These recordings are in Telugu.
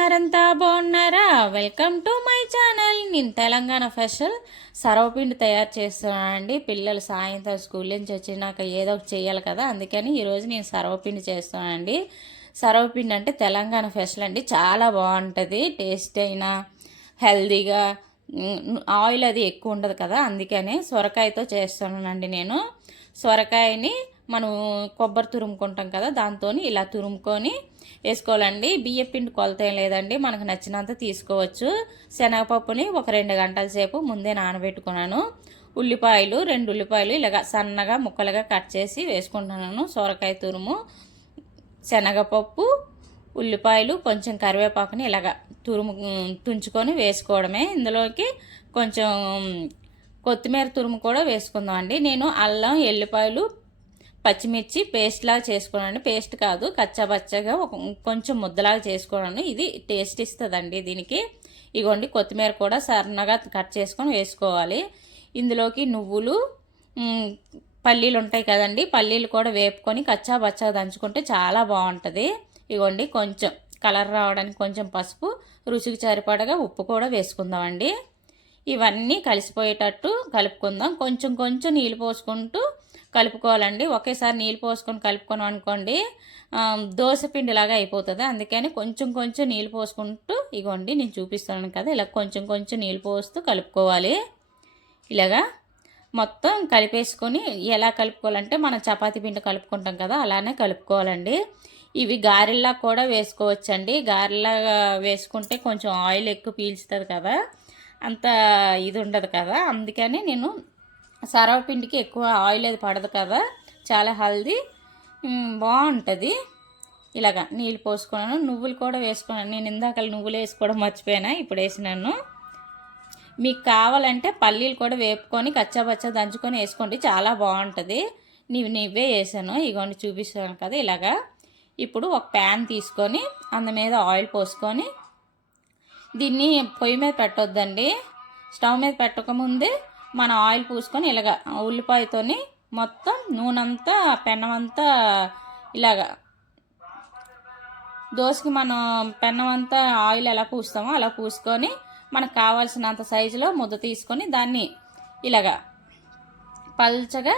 ఉన్నారంతా బాగున్నారా? వెల్కమ్ టు మై ఛానల్ నేను తెలంగాణ స్పెషల్ సర్వపిండి తయారు చేస్తున్నానండి పిల్లలు సాయంత్రం స్కూల్ నుంచి వచ్చినాక ఏదో ఒకటి చేయాలి కదా. అందుకని ఈరోజు నేను సర్వపిండి చేస్తున్నానండి సర్వపిండి అంటే తెలంగాణ స్పెషల్ అండి. చాలా బాగుంటుంది. టేస్ట్ అయినా హెల్దీగా ఆయిల్ అది ఎక్కువ ఉండదు కదా. అందుకనే సొరకాయతో చేస్తున్నానండి నేను. సొరకాయని మనం కొబ్బరి తురుముకుంటాం కదా దాంతో ఇలా తురుముకొని వేసుకోవాలండి. బియ్య పిండి కొలత ఏం లేదండి మనకు నచ్చినంత తీసుకోవచ్చు. శనగపప్పుని ఒక రెండు గంటల సేపు ముందే నానబెట్టుకున్నాను. ఉల్లిపాయలు రెండు ఉల్లిపాయలు ఇలాగ సన్నగా ముక్కలుగా కట్ చేసి వేసుకుంటున్నాను. సొరకాయ తురుము శనగపప్పు ఉల్లిపాయలు కొంచెం కరివేపాకుని ఇలాగ తురుము తుంచుకొని వేసుకోవడమే. ఇందులోకి కొంచెం కొత్తిమీర తురుము కూడా వేసుకుందాం అండి. నేను అల్లం ఎల్లిపాయలు పచ్చిమిర్చి పేస్ట్లా చేసుకున్నాను పేస్ట్ కాదు కచ్చాబచ్చగా కొంచెం ముద్దలాగా చేసుకున్నాను ఇది టేస్ట్ ఇస్తుందండి దీనికి. ఇగోండి కొత్తిమీర కూడా సన్నగా కట్ చేసుకొని వేసుకోవాలి. ఇందులోకి నువ్వులు పల్లీలు ఉంటాయి కదండి. పల్లీలు కూడా వేపుకొని కచ్చా బచ్చగా దంచుకుంటే చాలా బాగుంటుంది. ఇగోండి కొంచెం కలర్ రావడానికి కొంచెం పసుపు రుచికి సరిపడగా ఉప్పు కూడా వేసుకుందామండి. ఇవన్నీ కలిసిపోయేటట్టు కలుపుకుందాం. కొంచెం కొంచెం నీళ్ళు పోసుకుంటూ కలుపుకోవాలండి. ఒకేసారి నీళ్ళు పోసుకొని కలుపుకొని అనుకోండి దోశపిండిలాగా అయిపోతుంది. అందుకని కొంచెం కొంచెం నీళ్ళు పోసుకుంటూ ఇగోండి నేను చూపిస్తున్నాను కదా ఇలా కొంచెం కొంచెం నీళ్ళు పోస్తూ కలుపుకోవాలి. ఇలాగా మొత్తం కలిపేసుకొని ఎలా కలుపుకోవాలంటే మనం చపాతీ పిండి కలుపుకుంటాం కదా అలానే కలుపుకోవాలండి. ఇవి గారెల్లా కూడా వేసుకోవచ్చండి. గారెల్లా వేసుకుంటే కొంచెం ఆయిల్ ఎక్కువ పీల్చుతుంది కదా అంత ఇది ఉండదు కదా అందుకని నేను సరవపిండికి ఎక్కువ ఆయిల్ అది పడదు కదా చాలా హల్దీ బాగుంటుంది. ఇలాగా నీళ్ళు పోసుకున్నాను నువ్వులు కూడా వేసుకున్నాను. నేను ఇందాక నువ్వులు వేసుకోవడం మర్చిపోయినా? ఇప్పుడు వేసినాను. మీకు కావాలంటే పల్లీలు కూడా వేపుకొని కచ్చాబచ్చా దంచుకొని వేసుకోండి చాలా బాగుంటుంది. నీవు నీవే వేసాను ఇగోండి చూపిస్తాను కదా ఇలాగా. ఇప్పుడు ఒక ప్యాన్ తీసుకొని అందు మీద ఆయిల్ పోసుకొని దీన్ని పొయ్యి మీద పెట్టొద్దండి. స్టవ్ మీద పెట్టకముందే మన ఆయిల్ పూసుకొని ఇలాగ ఉల్లిపాయతోని మొత్తం నూనెంతా పెన్నమంతా ఇలాగ. దోశకి మనం పెన్నమంతా ఆయిల్ ఎలా పూస్తామో అలా పూసుకొని మనకు కావాల్సినంత సైజులో ముద్ద తీసుకొని దాన్ని ఇలాగా పల్చగా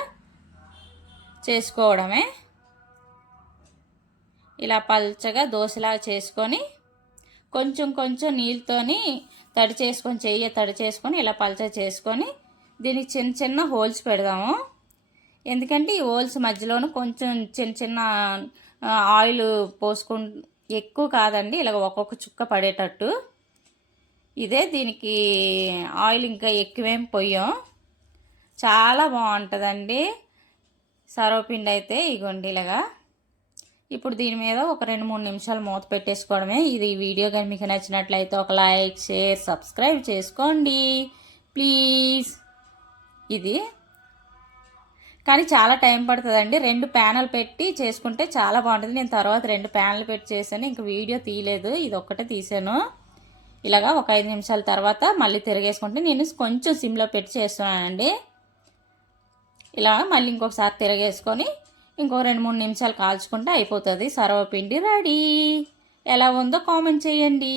చేసుకోవడమే. ఇలా పల్చగా దోశలా చేసుకొని కొంచెం కొంచెం నీళ్ళతోని తడి చేసుకొని చెయ్యి తడి చేసుకొని ఇలా పల్చ చేసుకొని దీనికి చిన్న చిన్న హోల్స్ పెడదాము. ఎందుకంటే ఈ హోల్స్ మధ్యలోనూ కొంచెం చిన్న చిన్న ఆయిల్ పోసుకు ఎక్కువ కాదండి ఇలా ఒక్కొక్క చుక్క పడేటట్టు. ఇదే దీనికి ఆయిల్ ఇంకా ఎక్కువేం పొయ్యం. చాలా బాగుంటుందండి. సర్వపిండి అయితే ఇగోండి ఇలాగా. ఇప్పుడు దీని మీద ఒక రెండు మూడు నిమిషాలు మూత పెట్టేసుకోవడమే. ఇది వీడియో కానీ మీకు నచ్చినట్లయితే ఒక లైక్ షేర్ సబ్స్క్రైబ్ చేసుకోండి. ప్లీజ్. ఇది. కానీ చాలా టైం పడుతుందండి. రెండు ప్యానల్ పెట్టి చేసుకుంటే చాలా బాగుంటుంది. నేను తర్వాత రెండు ప్యానల్ పెట్టి చేశాను. ఇంక వీడియో తీయలేదు. ఇది ఒక్కటే తీసాను ఇలాగా ఒక ఐదు నిమిషాల తర్వాత మళ్ళీ తిరిగేసుకుంటే నేను కొంచెం సిమ్లో పెట్టి చేస్తున్నానండి. ఇలా మళ్ళీ ఇంకొకసారి తిరగేసుకొని ఇంకో రెండు మూడు నిమిషాలు కాల్చుకుంటే అయిపోతుంది. సర్వపిండి రెడీ. ఎలా ఉందో కామెంట్ చేయండి.